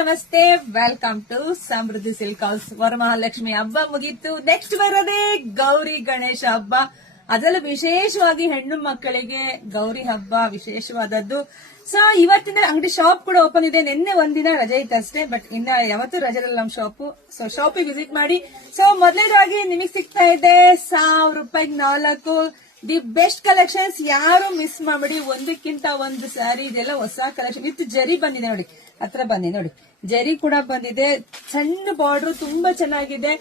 ನಮಸ್ತೆ, welcome to Samruddhi silk house. Varamahalakshmi ಹಬ್ಬ ಮುಗೀತು. ನೆಕ್ಸ್ಟ್ ಬರೋದೇ ಗೌರಿ ಗಣೇಶ ಹಬ್ಬ. ಅದರಲ್ಲೂ ವಿಶೇಷವಾಗಿ ಹೆಣ್ಣು ಮಕ್ಕಳಿಗೆ ಗೌರಿ ಹಬ್ಬ ವಿಶೇಷವಾದದ್ದು. ಸೊ ಇವತ್ತಿನ ಅಂಗಡಿ ಶಾಪ್ ಕೂಡ ಓಪನ್ ಇದೆ. ನಿನ್ನೆ ಒಂದಿನ ರಜೆ ಇತ್ತಷ್ಟೇ, ಬಟ್ ಇನ್ನ ಯಾವತ್ತೂ ರಜೆ ಇಲ್ಲ ನಮ್ಮ ಶಾಪ್. ಸೊ ಶಾಪಿಗೆ ವಿಸಿಟ್ ಮಾಡಿ. ಸೊ ಮೊದಲನೇದಾಗಿ ನಿಮಗೆ ಸಿಗ್ತಾ ಇದೆ 1000 ರೂಪಾಯಿಗೆ 4 ದಿ ಬೆಸ್ಟ್ ಕಲೆಕ್ಷನ್ಸ್. ಯಾರು ಮಿಸ್ ಮಾಡಬೇಡಿ. ಒಂದಕ್ಕಿಂತ ಒಂದು ಸ್ಯಾರಿ, ಇದೆಲ್ಲ ಹೊಸ ಕಲೆಕ್ಷನ್ ವಿತ್ ಜರಿ ಬಂದಿದೆ ನೋಡಿ. ಹತ್ರ ಬನ್ನಿ ನೋಡಿ, ಜರಿ ಕೂಡ ಬಂದಿದೆ. ಸಣ್ಣ ಬಾರ್ಡರ್ ತುಂಬಾ ಚೆನ್ನಾಗಿದೆ.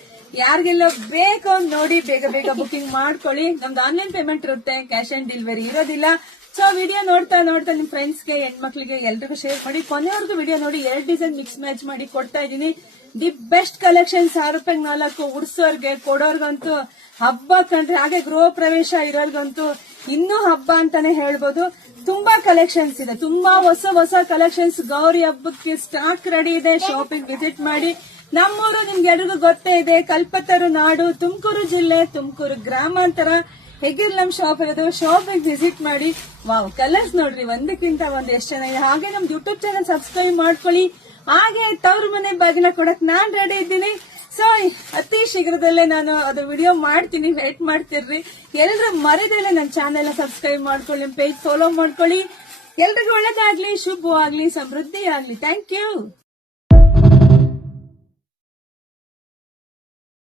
ಯಾರಿಗೆಲ್ಲ ಬೇಕು ನೋಡಿ ಬೇಗ ಬೇಗ ಬುಕಿಂಗ್ ಮಾಡ್ಕೊಳ್ಳಿ. ನಮ್ದು ಆನ್ಲೈನ್ ಪೇಮೆಂಟ್ ಇರುತ್ತೆ, ಕ್ಯಾಶ್ ಆನ್ ಡೆಲಿವರಿ ಇರೋದಿಲ್ಲ. ಸೊ ವಿಡಿಯೋ ನೋಡ್ತಾ ನೋಡ್ತಾ ನಿಮ್ ಫ್ರೆಂಡ್ಸ್ಗೆ, ಹೆಣ್ಮಕ್ಳಿಗೆ ಎಲ್ರಿಗೂ ಶೇರ್ ಮಾಡಿ. ಕೊನೆವರೆಗೂ ವಿಡಿಯೋ ನೋಡಿ. 2 ಡಿಸೈನ್ ಮಿಕ್ಸ್ ಮ್ಯಾಚ್ ಮಾಡಿ ಕೊಡ್ತಾ ಇದೀನಿ. ದಿ ಬೆಸ್ಟ್ ಕಲೆಕ್ಷನ್ 1000 ರೂಪಾಯಿಗೆ 4 ಉಡ್ಸೋರ್ಗೆ ಕೊಡೋರ್ಗಂತೂ ಹಬ್ಬ ಕಂಡ್ರೆ, ಹಾಗೆ ಗೃಹ ಪ್ರವೇಶ ಇರೋರ್ಗಂತೂ ಇನ್ನೂ ಹಬ್ಬ ಅಂತಾನೆ ಹೇಳ್ಬೋದು. ತುಂಬಾ ಕಲೆಕ್ಷನ್ಸ್ ಇದೆ, ತುಂಬಾ ಹೊಸ ಹೊಸ ಕಲೆಕ್ಷನ್ಸ್. ಗೌರಿ ಹಬ್ಬಕ್ಕೆ ಸ್ಟಾಕ್ ರೆಡಿ ಇದೆ. ಶಾಪಿಂಗ್ ವಿಸಿಟ್ ಮಾಡಿ. ನಮ್ಮೂರು ನಿಮ್ಗೆ ಎಲ್ರಿಗೂ ಗೊತ್ತೇ ಇದೆ, ಕಲ್ಪತರು ನಾಡು, ತುಮಕೂರು ಜಿಲ್ಲೆ, ತುಮಕೂರು ಗ್ರಾಮಾಂತರ. ಹೇಗಿರ್ ನಮ್ ಶಾಪ್ ಇರೋದು, ಶಾಪಿಂಗ್ ವಿಸಿಟ್ ಮಾಡಿ. ವಾವ್, ಕಲರ್ಸ್ ನೋಡ್ರಿ, ಒಂದಕ್ಕಿಂತ ಒಂದು ಎಷ್ಟು ಚೆನ್ನಾಗಿದೆ. ಹಾಗೆ ನಮ್ದು ಯೂಟ್ಯೂಬ್ ಚಾನಲ್ ಸಬ್ಸ್ಕ್ರೈಬ್ ಮಾಡ್ಕೊಳ್ಳಿ. ಹಾಗೆ ತವ್ರ ಮನೆ ಬಾಗಿನ ಕೊಡಕ್ ನಾನ್ ರೆಡಿ ಇದ್ದೀನಿ. ಸೊ ಅತಿ ಶೀಘ್ರದಲ್ಲೇ ನಾನು ಅದು ವಿಡಿಯೋ ಮಾಡ್ತೀನಿ, ವೇಟ್ ಮಾಡ್ತಿರ್ರಿ. ಎಲ್ರು ಮರೆದಲ್ಲೇ ನನ್ನ ಚಾನೆಲ್ ಸಬ್ಸ್ಕ್ರೈಬ್ ಮಾಡ್ಕೊಳ್ಳಿ, ಪೇಜ್ ಫಾಲೋ ಮಾಡ್ಕೊಳ್ಳಿ. ಎಲ್ರಿಗೂ ಒಳ್ಳೇದಾಗ್ಲಿ, ಶುಭವಾಗ್ಲಿ, ಸಮೃದ್ಧಿ ಆಗ್ಲಿ. Thank you.